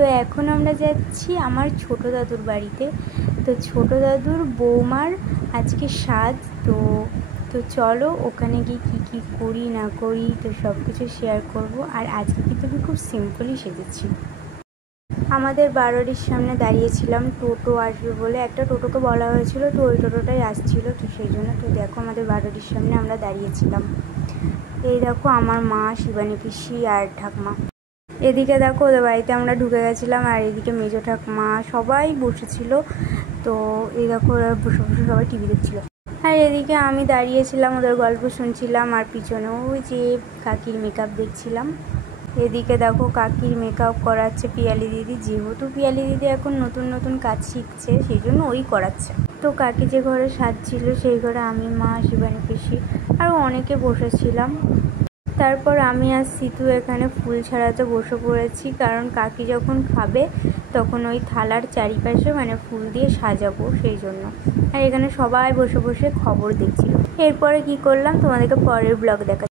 তো এখন আমরা যাচ্ছি আমার ছোটো দাদুর বাড়িতে। তো ছোটো দাদুর বৌমার আজকে সাজ। তো চলো ওখানে গিয়ে কী করি না করি তো সব কিছু শেয়ার করব। আর আজকে কিন্তু আমি খুব সিম্পলই সেজেছি। আমাদের বাড়ির সামনে দাঁড়িয়েছিলাম, টোটো আসবে বলে একটা টোটোকে বলা হয়েছিল, তো ওই টোটোটাই আসছিল, তো সেই জন্য তো দেখো আমাদের বাড়ির সামনে আমরা দাঁড়িয়েছিলাম। এই দেখো আমার মা, শিবানী পিসি আর ঠাকমা। এদিকে দেখো ওদের বাড়িতে আমরা ঢুকে গেছিলাম, আর এদিকে মেজো ঠাকমা সবাই বসেছিল। তো এই দেখো ওরা বসে বসে সবাই টিভি দেখছিল, আর এদিকে আমি দাঁড়িয়েছিলাম ওদের গল্প শুনছিলাম, আর পিছনে ওই যে কাকির মেকআপ দেখছিলাম। এদিকে দেখো কাকির মেকআপ করাচ্ছে পিয়ালি দিদি, যেহেতু পিয়ালি দিদি এখন নতুন নতুন কাজ শিখছে সেই জন্য ওই করাচ্ছে। তো কাকি যে ঘরে সাজছিল সেই ঘরে আমি, মা, শিবানী পিসি আরও অনেকে বসেছিলাম। তারপর আমি আর সিতু এখানে ফুল ছাড়াতে বসে পড়েছি, কারণ কাকি যখন খাবে তখন ওই থালার চারিপাশে মানে ফুল দিয়ে সাজাবো সেই জন্য। আর এখানে সবাই বসে বসে খবর দেখছিল। এরপরে কি করলাম তোমাদেরকে পরের ব্লগ দেখা।